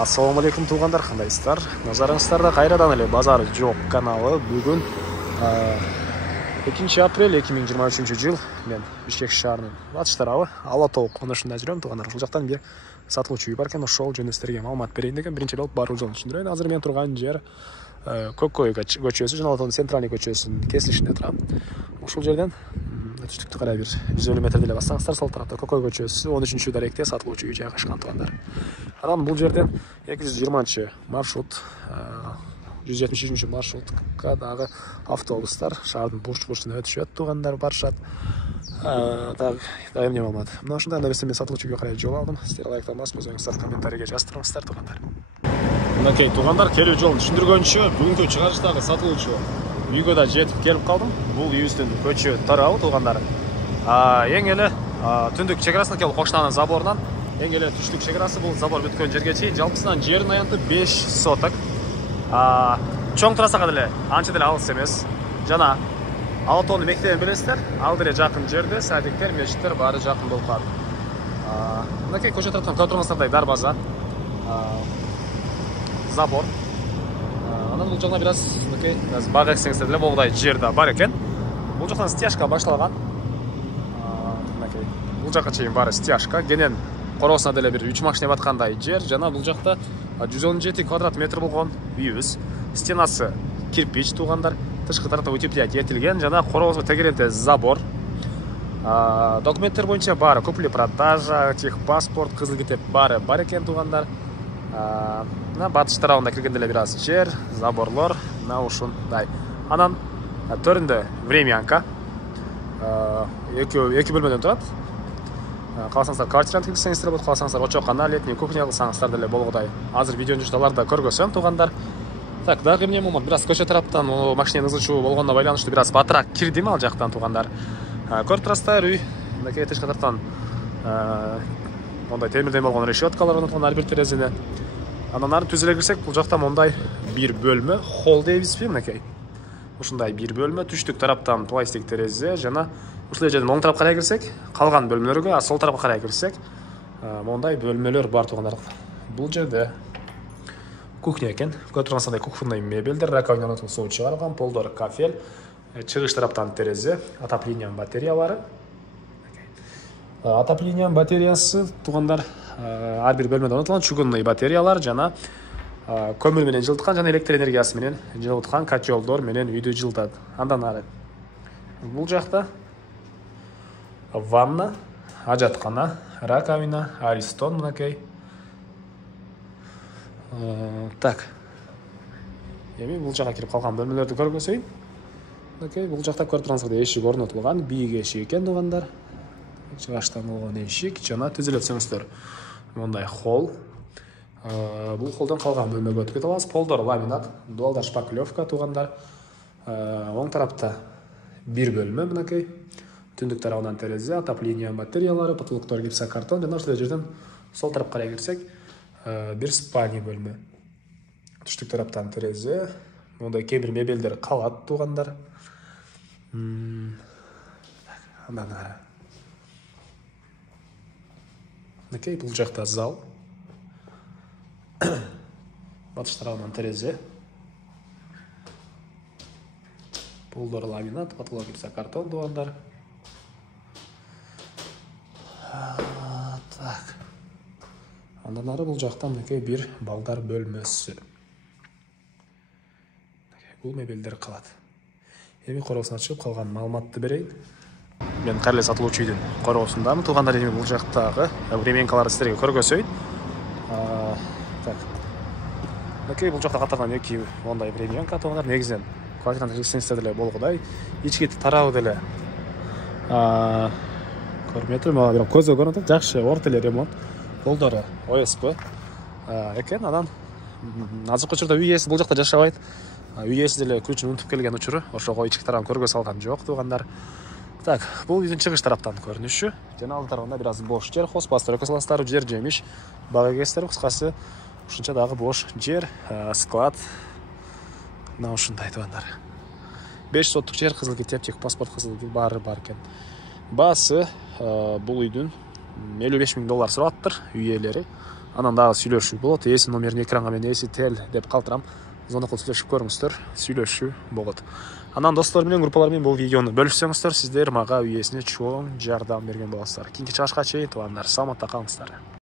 Ассаламу алейкум туугандар, кандайсыздар? Назарыңыздарда кайрадан эле базар жок каналы. Бүгүн 2 апрель 2023 жыл. Мен Бишкек шаарынын батыш тарабы Ала Тоо конушунда жүрөм туугандар. Ушул жактан бир сатылуучу үй бар экен, ошол жөнүндө силерге маалымат берейин деген биринчи эле баруу жолун түшүндүрөйүн. Азыр мен турган жер Көккөй көчөсү, жана Ала Тоонун центральный көчөсүнүн кесилишинде турам. Ушул жерден түштүктү карай бир 150 метр деле бассаңыздар, сол тарапта Көккөй көчөсү 13 даректе сатылуучу үй жайгашкан туугандар. Анан бул жерден 220 маршрут, 173 маршрутка дагы автобустар шаардын бурч-бурчуна өтүшөт туугандар, барышат. Так, дайым эмне маалымат. Мына ушундай нерсе мен сатылуучу үйгө карай жол алдым. Сиздер лайктамас болсоңуздар, комментарийге жаздырыңыздар туугандар. Мынакей туугандар, келүү жолун түшүндүргөнчү бүгүнкү чыгарыштагы сатылуучу үйгө да жетип келип калдым. Бул үйүбүздүн көчө тарабы туугандар. Эң эле түндүк чек арасына келип Кокштанын заборунан эң эле түштүк чек арасы бул забор бүткөн жерге чейин. Жалпысынан жердин аянты 5 соток. Чоң трассага деле анча деле алыс эмес. Жана Ала Тоонун мектебин билесиздер, ал деле жакын жерде, садиктер, мечиттер баары жакын болуп калат. Мынакей көчө тараптан көрүп тургансыздардай дарбаза, забор. Анан бул жакта бир аз мынакей бак эксеңиздер деле болгудай жер да бар экен. Бул жактан стяжка башталган. Мынакей бул жакка чейин баары стяжка, кенен короосуна деле бир 3 машина баткандай жер. Жана бул жакта 117 квадрат метр болгон үйүбүз. Стенасы кирпич туугандар, тышкы тарапта утеплять этилген, жана короосу тегеренте забор. Документтер боюнча баары купли-продажа, техпаспорт, кызыл китеп баары бар экен туугандар. Батыш тарабында киргенде эле бир аз жер, заборлор, мына ушундай. Анан төрүндө времянка. Эки бөлмөдөн турат. Калсаңыздар квартираны киргизсеңиздер болот, калсаңыздар очокана, летний кухня кылсаңыздар деле болгудай. Азыр видеонун жушталарда көргөзөм туугандар. Так, дагы эмне момент, бир аз көчө тараптан машинанын ызычуу болгондо байланыштуу бир аз батыраак кирдим ал жактан туугандар. Көрүп турасыздар, үй мынакей тышкы тараптан мондай темирден болгон решеткалар орнотулган ар бир терезене. Анан ары түз эле кирсек, бул жакта мондай бир бөлмө, холл дейбизби, мынакей. Ушундай бир бөлмө, түштүк тараптан пластик терезе, жана ушул жерден оң тарапка карай кирсек, калган бөлмөлөргө, сол тарапка карай кирсек, мондай бөлмөлөр бар туугандар. Бул жерде кухня экен. Көрүп тургансыздай кухонный мебелдер, раковина орнотулуп суу чыгарылган, полдор кафель, чыгыш тараптан терезе, отоплениянын батареялары. Отоплениянын батареясы туугандар ар бир бөлмөдө орнотулган чугунный батареялар, жана көмүр менен жылыткан, жана электр энергиясы менен жылыткан котелдор менен үйдү жылытат. Андан ары бул жакта ванна, ажаткана, раковина, аристон мынакей. Так. Эми бул жакка кирип калган бөлмөлөрдү көргөзөйүн. Мынакей бул жакта көрүп тургансыздар эшик орнотулган, бийик эшик экен туугандар. Чыгаштан болгон эшик, жана түзүлө өтсөңүздөр мондай холл. Бул холлдон калган бөлмөгө өтүп кете алабыз. Полдор ламинат, дуалдар шпаклевка туугандар. Оң тарапта бир бөлмө мынакей. Түндүк тарабынан терезе, отоплениянын батареялары, потолоктор гипсокартон, жана ушул жерден сол тарапка карай кирсек, бир спальня бөлмө. Түштүк тараптан терезе, мондай кээ бир мебелдер калат туугандар. Андан ары мынакей бул жакта зал. Батыш тарабынан терезе. Полдор ламинат, потолок гипсокартон туугандар. Так. Андан ары бул жакта мынакей бир балдар бөлмөсү. Бул мебелдер калат. Эми короосуна чыгып калган маалыматты берейин. Мен кайра сатылуучу үйдүн короосундамын туугандар. Эми бул жактагы времянкаларды силерге көргөзөйүн. Так. Мынакей бул жакта катарынан эки мондай времянка туугандар. Негизинен квартираны киргизсеңиздер деле болгудай. Ички тарабы деле көрмөтүм, бирок көзгө көрүнөт, жакшы, орто эле ремонт. Полдору ОСП экен. Анан азыркы учурда үй ээси бул жакта жашабайт. Үй ээси деле күчүн унутуп келген учуру ошого ички тарабын көргөзө алган жок туугандар. Так, бул үйдүн чыгыш тараптан көрүнүшү. Жана ал тарабында бир аз бош жер, хозпасторка саластары, жер жемиш, бак эгестер, кыскасы ушунча дагы бош жер, склад. Мына ушундай туугандар. 5 соттук жер, кызыл китеп, техпаспорт, кызыл китеп баары бар экен. Баасы бул үйдүн $55 000 сурап аттыр үй ээлери. анан дагы сүйлөшүү болот. Эси номерин экранга мен эси тел деп калтырам. Звонок кылып сүйлөшүп көрүңүздөр, сүйлөшүү болот. Анан достор менен, группалар менен бул видеону бөлүшсөңүздөр, сиздер мага үй ээсине чоң жардам берген болосуздар. Кийинки чыгышка чейин туугандар, саламатта калыңыздар.